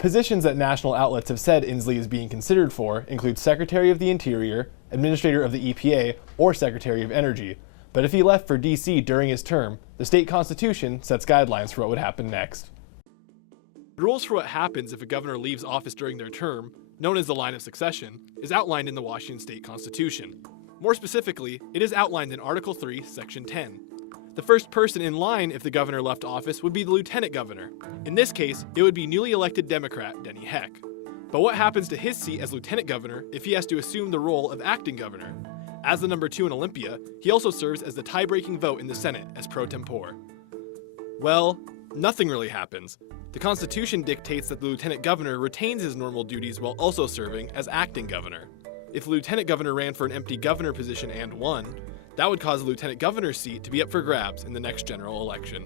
Positions that national outlets have said Inslee is being considered for include Secretary of the Interior, Administrator of the EPA, or Secretary of Energy. But if he left for D.C. during his term, the state constitution sets guidelines for what would happen next. The rules for what happens if a governor leaves office during their term, known as the line of succession, is outlined in the Washington State Constitution. More specifically, it is outlined in Article 3, Section 10. The first person in line if the governor left office would be the lieutenant governor. In this case, it would be newly elected Democrat Denny Heck. But what happens to his seat as lieutenant governor if he has to assume the role of acting governor? As the number 2 in Olympia, he also serves as the tie-breaking vote in the Senate as pro tempore. Well, nothing really happens. The Constitution dictates that the lieutenant governor retains his normal duties while also serving as acting governor. If the lieutenant governor ran for an empty governor position and won, that would cause the lieutenant governor's seat to be up for grabs in the next general election.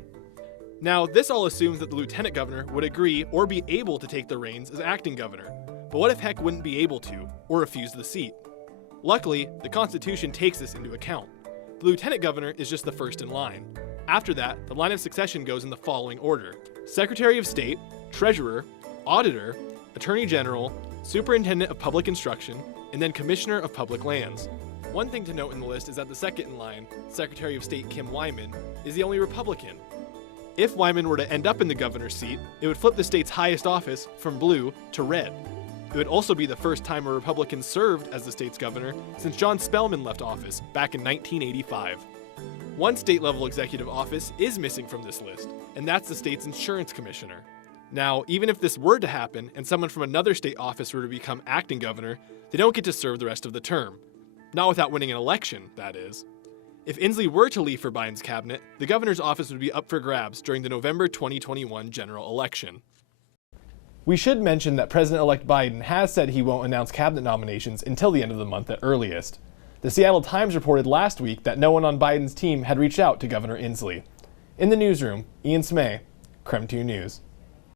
Now, this all assumes that the lieutenant governor would agree or be able to take the reins as acting governor. But what if Heck wouldn't be able to, or refused the seat? Luckily, the Constitution takes this into account. The lieutenant governor is just the first in line. After that, the line of succession goes in the following order: Secretary of State, Treasurer, Auditor, Attorney General, Superintendent of Public Instruction, and then Commissioner of Public Lands. One thing to note in the list is that the second in line, Secretary of State Kim Wyman, is the only Republican. If Wyman were to end up in the governor's seat, it would flip the state's highest office from blue to red. It would also be the first time a Republican served as the state's governor since John Spellman left office back in 1985. One state-level executive office is missing from this list, and that's the state's insurance commissioner. Now, even if this were to happen and someone from another state office were to become acting governor, they don't get to serve the rest of the term. Not without winning an election, that is. If Inslee were to leave for Biden's cabinet, the governor's office would be up for grabs during the November 2021 general election. We should mention that President-elect Biden has said he won't announce cabinet nominations until the end of the month at earliest. The Seattle Times reported last week that no one on Biden's team had reached out to Governor Inslee. In the newsroom, Ian Smay, KREM 2 News.